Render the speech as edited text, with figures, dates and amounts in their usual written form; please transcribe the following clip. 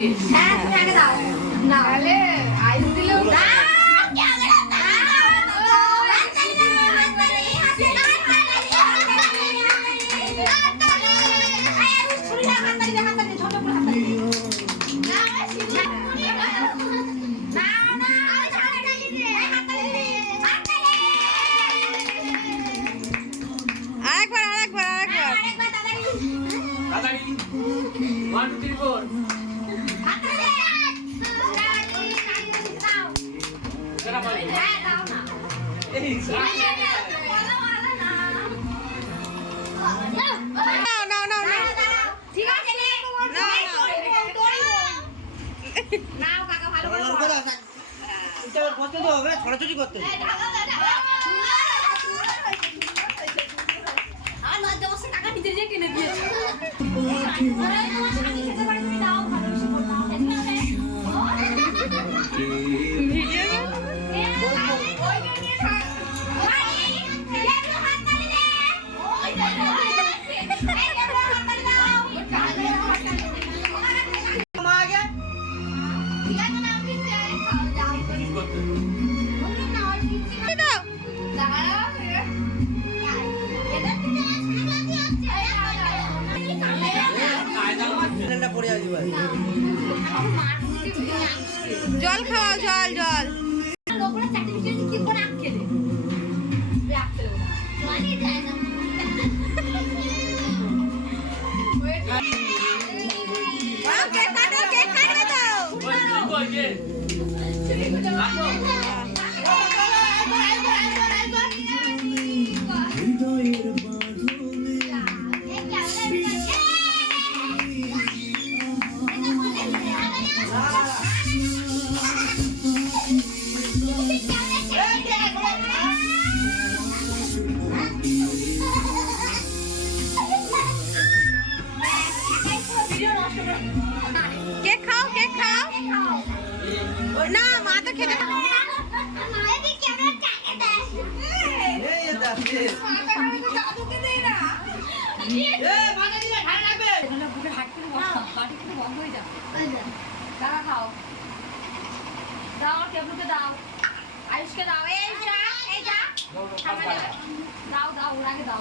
হ্যাঁ তুমি আগে দাও না হলে আইস দিলেও না ছড়াছড়ি করতে টাকা নিজে নিজে কিনে দিয়েছে জল খাওয়াও জল জল কেক খাও কেক খাও না মা তো খেতে দাও কেবলকে দাও আয়ুষকে দাও এই যা দাও দাও ওর আগে দাও